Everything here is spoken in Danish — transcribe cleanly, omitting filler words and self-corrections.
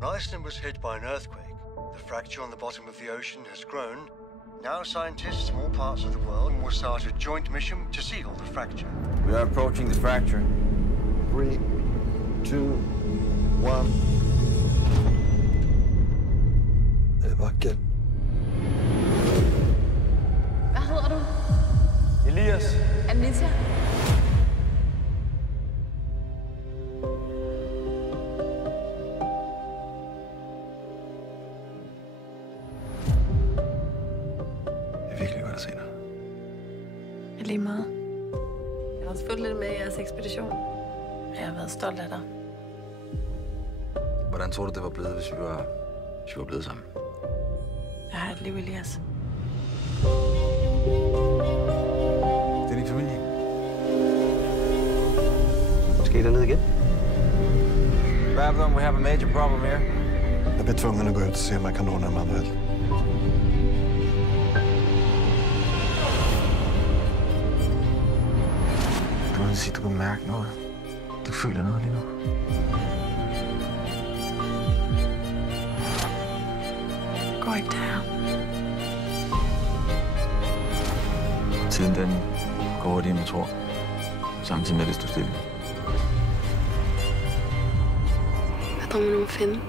Iceland was hit by an earthquake. The fracture on the bottom of the ocean has grown. Now scientists from all parts of the world will start a joint mission to seal the fracture. We are approaching the fracture. 3, 2, 1. Det er vackert. Hvad hedder du? Elias. Anita. Det er virkelig godt at se dig. I lige meget. Jeg har også fulgt lidt med i jeres ekspedition. Jeg har været stolt af dig. Hvordan tror du, det var blevet, hvis vi var blevet sammen? Jeg har et liv, Elias. Det er din familie. Skal I derned igen? Babylon, we have a major problem here. Jeg bliver tvungen at gå ud og se, om jeg kan ordne mig vel. Du kan sige, du kan mærke noget. Du føler noget lige nu. Gå ikke der. Tiden den går hurtigere, end jeg tror. Samtidig med, at det står stille. Hvad drømmer du om at finde?